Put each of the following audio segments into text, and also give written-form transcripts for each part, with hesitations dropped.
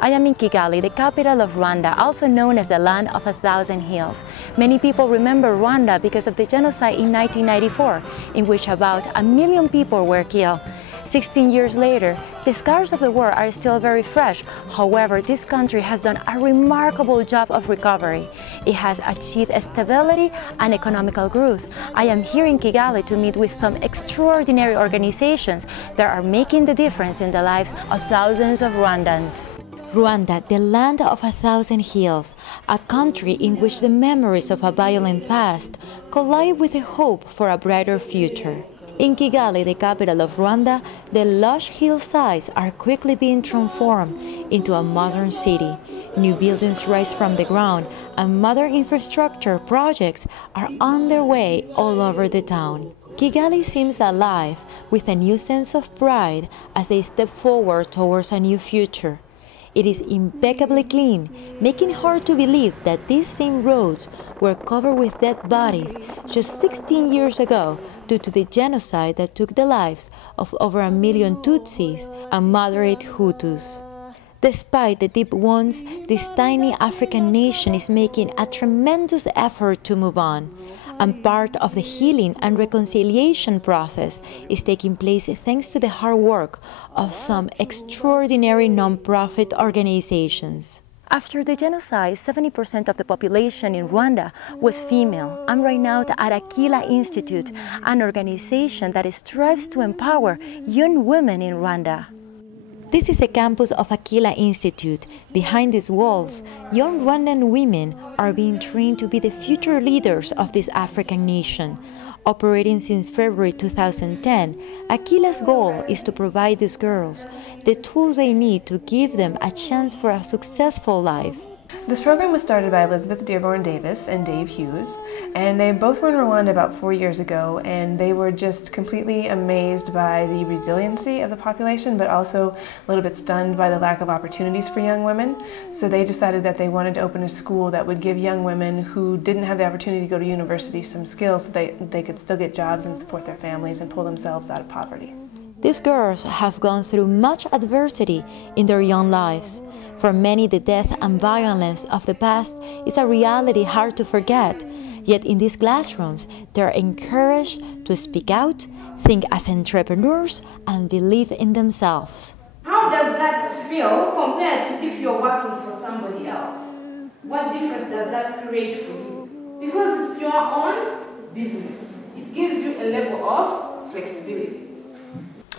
I am in Kigali, the capital of Rwanda, also known as the land of 1,000 hills. Many people remember Rwanda because of the genocide in 1994, in which about 1 million people were killed. 16 years later, the scars of the war are still very fresh. However, this country has done a remarkable job of recovery. It has achieved stability and economical growth. I am here in Kigali to meet with some extraordinary organizations that are making the difference in the lives of thousands of Rwandans. Rwanda, the land of 1,000 hills, a country in which the memories of a violent past collide with the hope for a brighter future. In Kigali, the capital of Rwanda, the lush hillsides are quickly being transformed into a modern city. New buildings rise from the ground, and modern infrastructure projects are underway all over the town. Kigali seems alive with a new sense of pride as they step forward towards a new future. It is impeccably clean, making it hard to believe that these same roads were covered with dead bodies just 16 years ago due to the genocide that took the lives of over 1 million Tutsis and moderate Hutus. Despite the deep wounds, this tiny African nation is making a tremendous effort to move on, and part of the healing and reconciliation process is taking place thanks to the hard work of some extraordinary non-profit organizations. After the genocide, 70% of the population in Rwanda was female. I'm right now at Akilah Institute, an organization that strives to empower young women in Rwanda. This is the campus of Akilah Institute. Behind these walls, young Rwandan women are being trained to be the future leaders of this African nation. Operating since February 2010, Akilah's goal is to provide these girls the tools they need to give them a chance for a successful life. This program was started by Elizabeth Dearborn Davis and Dave Hughes, and they both were in Rwanda about 4 years ago, and they were just completely amazed by the resiliency of the population, but also a little bit stunned by the lack of opportunities for young women. So they decided that they wanted to open a school that would give young women who didn't have the opportunity to go to university some skills so they could still get jobs and support their families and pull themselves out of poverty. These girls have gone through much adversity in their young lives. For many, the death and violence of the past is a reality hard to forget. Yet in these classrooms, they are encouraged to speak out, think as entrepreneurs, and believe in themselves. How does that feel compared to if you're working for somebody else? What difference does that create for you? Because it's your own business. It gives you a level of flexibility.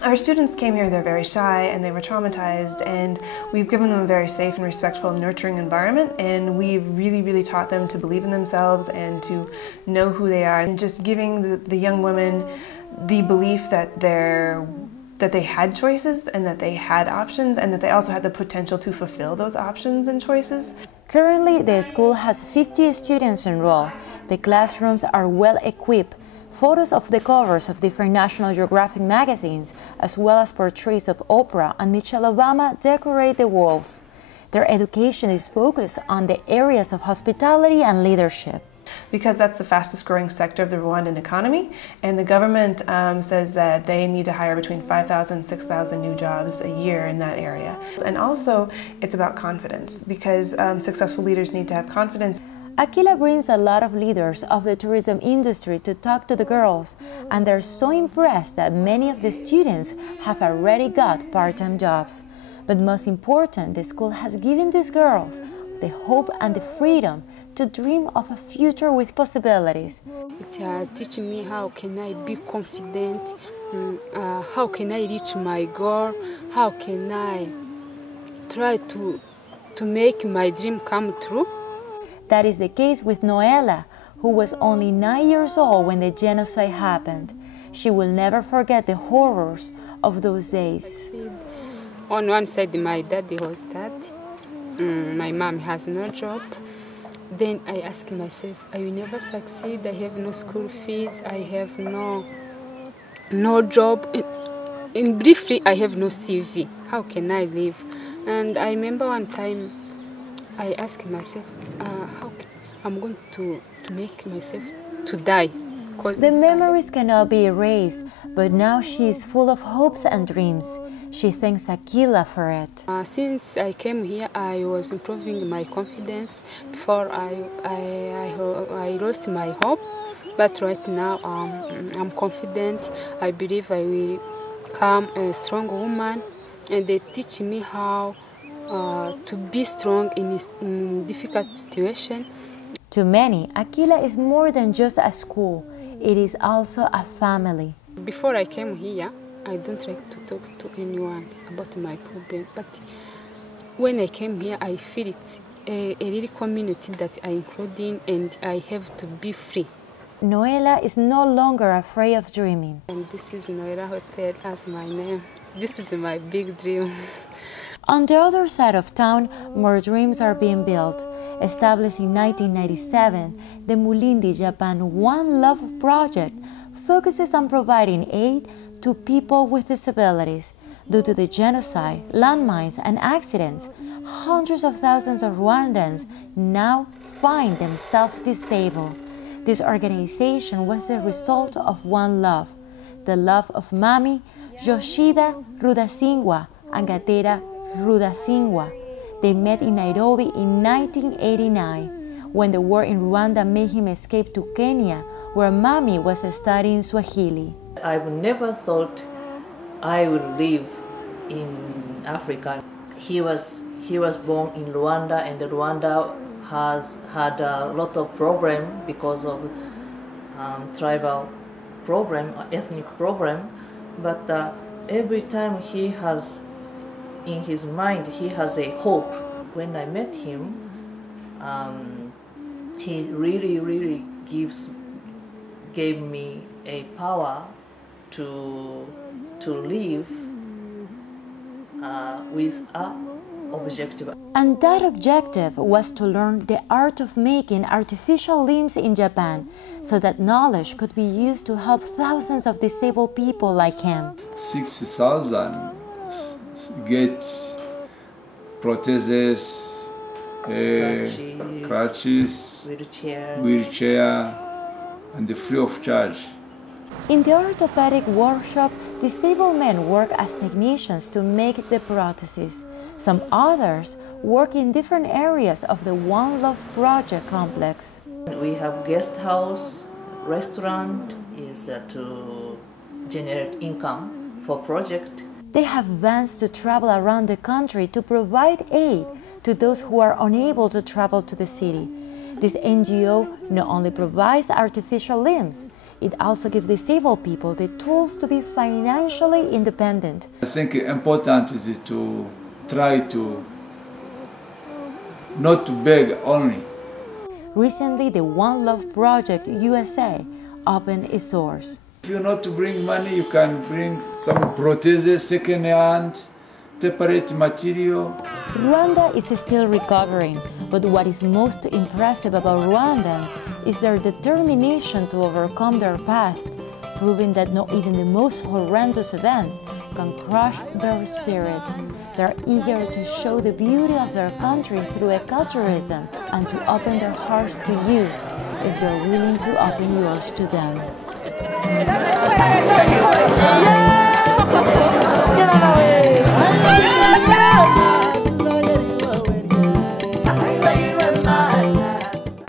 Our students came here, they're very shy and they were traumatized, and we've given them a very safe and respectful and nurturing environment, and we've really taught them to believe in themselves and to know who they are, and just giving the young women the belief that they had choices and that they had options and that they also had the potential to fulfill those options and choices. Currently, the school has 50 students enrolled. The classrooms are well equipped. Photos of the covers of different National Geographic magazines, as well as portraits of Oprah and Michelle Obama, decorate the walls. Their education is focused on the areas of hospitality and leadership. Because that's the fastest growing sector of the Rwandan economy, and the government says that they need to hire between 5,000 and 6,000 new jobs a year in that area. And also, it's about confidence, because successful leaders need to have confidence. Akilah brings a lot of leaders of the tourism industry to talk to the girls, and they're so impressed that many of the students have already got part-time jobs. But most important, the school has given these girls the hope and the freedom to dream of a future with possibilities. It has taught me how can I be confident, how can I reach my goal, how can I try to make my dream come true. That is the case with Noella, who was only 9 years old when the genocide happened. She will never forget the horrors of those days. On one side, my daddy was dead. My mom has no job. Then I ask myself, I will never succeed. I have no school fees. I have no job. In briefly, I have no CV. How can I live? And I remember one time I asked myself, how I'm going to make myself to die. The memories cannot be erased, but now she is full of hopes and dreams. She thanks Akilah for it. Since I came here, I was improving my confidence. Before I lost my hope, but right now I'm confident. I believe I will become a strong woman, and they teach me how to be strong in difficult situations. To many, Akilah is more than just a school. It is also a family. Before I came here, I don't like to talk to anyone about my problem, but when I came here, I feel it's a real community that I include in, and I have to be free. Noela is no longer afraid of dreaming. And this is Noela Hotel as my name. This is my big dream. On the other side of town, more dreams are being built. Established in 1997, the Mulindi Japan One Love project focuses on providing aid to people with disabilities. Due to the genocide, landmines, and accidents, hundreds of thousands of Rwandans now find themselves disabled. This organization was the result of one love, the love of Mami Yoshida Rudasingwa and Gatera Rudasingwa. They met in Nairobi in 1989 when the war in Rwanda made him escape to Kenya, where Mami was studying Swahili. I never thought I would live in Africa. He was born in Rwanda, and Rwanda has had a lot of problem because of tribal problem, ethnic problem. But every time he has in his mind, he has a hope. When I met him, he really gave me a power to live with an objective. And that objective was to learn the art of making artificial limbs in Japan, so that knowledge could be used to help thousands of disabled people like him. 60,000 get prostheses, crutches, wheelchair, and free of charge. In the orthopedic workshop, disabled men work as technicians to make the prostheses. Some others work in different areas of the One Love project complex. We have guest house, restaurant is to generate income for project. They have vans to travel around the country to provide aid to those who are unable to travel to the city. This NGO not only provides artificial limbs, it also gives disabled people the tools to be financially independent. I think important is to try to not to beg only. Recently, the One Love Project USA opened its doors. If you not to bring money, you can bring some prostheses, second hand, separate material. Rwanda is still recovering, but what is most impressive about Rwandans is their determination to overcome their past, proving that not even the most horrendous events can crush their spirit. They're eager to show the beauty of their country through ecotourism and to open their hearts to you if you're willing to open yours to them.